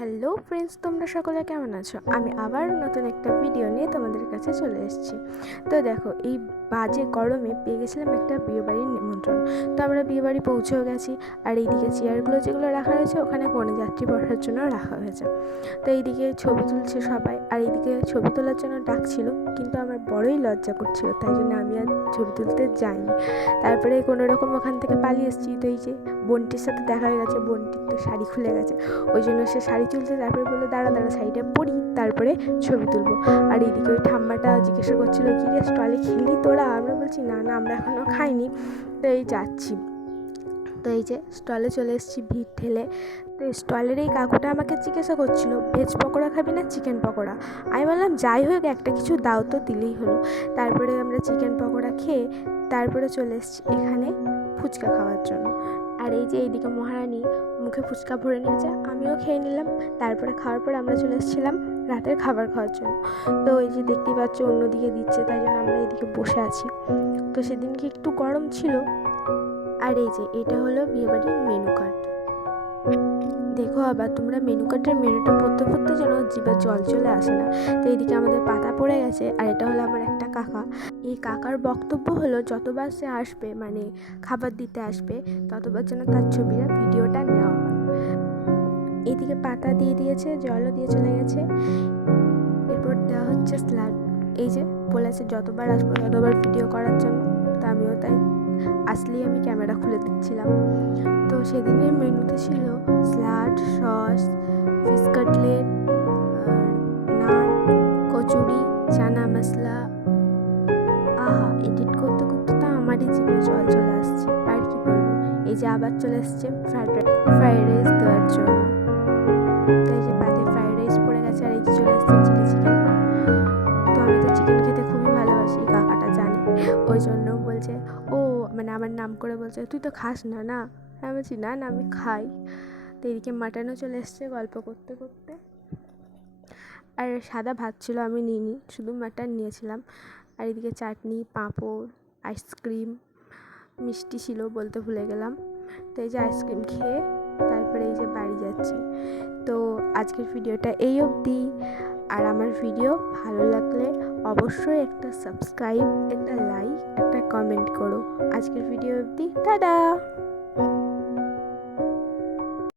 Hello friends, তোমরা সকলে কেমন আছো? আমি আবার নতুন একটা ভিডিও নিয়ে তোমাদের কাছে চলে এসেছি। তো দেখো, এই বাজে গরমে পেয়ে গেছিলাম একটা বিয়েবাড়ির নিমন্ত্রণ। তো আমরা বিয়েবাড়ি পৌঁছেও গেছি। আর এইদিকে চেয়ারগুলো যেগুলো রাখা হয়েছে ওখানে কনে যাত্রী বসার জন্য রাখা হয়েছে। তো এইদিকে ছবি তুলছে সবাই, আর এইদিকে ছবি তোলার জন্য ডাকছিল, কিন্তু আমার বড়ই লজ্জা করছিল, তাই জন্য আমি আর ছবি তুলতে যাইনি। তারপরে কোনো রকম ওখান থেকে পালিয়ে এসেছি। তো এই যে বোনটির সাথে দেখা হয়ে গেছে, বোনটির তো শাড়ি খুলে গেছে, ওই জন্য সে শাড়ি তুলছে। তারপরে বললো দাঁড়া শাড়িটা পরি, তারপরে ছবি তুলবো। আর এইদিকে ওই ঠাম্মাটা জিজ্ঞাসা করছিল কি রে, স্টলে খেলি তোরা? আমরা বলছি না আমরা এখনও খাইনি। তো এই যাচ্ছি। তো এই যে স্টলে চলে এসেছি ভিড় ঠেলে। তো স্টলের এই কাকুটা আমাকে জিজ্ঞাসা করছিল ভেজ পকোড়া খাবি না চিকেন পকোড়া। আমি বললাম যাই হোক একটা কিছু দাও তো, দিলেই হলো। তারপরে আমরা চিকেন পকোড়া খেয়ে তারপরে চলে এসেছি এখানে ফুচকা খাওয়ার জন্য। আর এই যে এইদিকে মহারানী মুখে ফুচকা ভরে নিয়েছে, আমিও খেয়ে নিলাম। তারপরে খাওয়ার পর আমরা চলে এসেছিলাম রাতের খাবার খাওয়ার জন্য। তো এই যে দেখতেই পাচ্ছ অন্যদিকে দিচ্ছে, তাই জন্য আমরা এইদিকে বসে আছি। তো সেদিনকে একটু গরম ছিল। আর এই যে এটা হলো বিয়েবাড়ির মেনু কার্ড। দেখো আবার তোমরা, মেনু কার্ডের মেনুটা পড়তে পড়তে যেন জিভে জল চলে আসে না। তো এইদিকে আমাদের পাতা পড়ে গেছে। আর এটা হলো আমার একটা কাকা। এই কাকার বক্তব্য হলো যতবার সে আসবে, মানে খাবার দিতে আসবে, ততবার যেন তার ছবিটা ভিডিওটা নেওয়া হয়। এইদিকে পাতা দিয়ে দিয়েছে, জলও দিয়ে চলে গেছে। এরপর দেওয়া হচ্ছে স্যালাড। এই যে বলেছে যতবার আসবো ততবার ভিডিও করার জন্য, তো আমিও তাই আসলেই আমি ক্যামেরা খুলে দিচ্ছিলাম। তো সেদিনের মেনুতে ছিল স্যালাড, সস, ফিশ কাটলেট, নান, কচুরি, চানা মশলা। আহা, এডিট করতে করতে তো আমারই জিভে জল চলে আসছে, আর কি বলবো। এই যে আবার চলে এসছে ফ্রাইড রাইস দেওয়ার জন্য। তো এই যে পাতে ফ্রাইড রাইস পড়ে গেছে, আর এই যে চলে এসছে চিলি চিকেন। তো আমি তো চিকেন খেতে খুবই ভালোবাসি, কাকাটা জানে, ওই জন্য বলছে, ও মানে আমার নাম করে বলছে তুই তো খাস না না? আমি বলছি না না আমি খাই। তো এদিকে মাটনও চলে এসছে গল্প করতে করতে। আর সাদা ভাত ছিল, আমি নিইনি, শুধু মাটন নিয়েছিলাম। আর এদিকে চাটনি, পাঁপড়, আইসক্রিম, মিষ্টি ছিল বলতে ভুলে গেলাম। তো এই যে আইসক্রিম খেয়ে তারপরে এই যে বাড়ি যাচ্ছি। তো আজকের ভিডিওটা এই অবধি। আর আমার ভিডিও ভালো লাগলে অবশ্যই একটা সাবস্ক্রাইব, একটা লাইক, একটা কমেন্ট করো। আজকের ভিডিও অবধি, টাটা।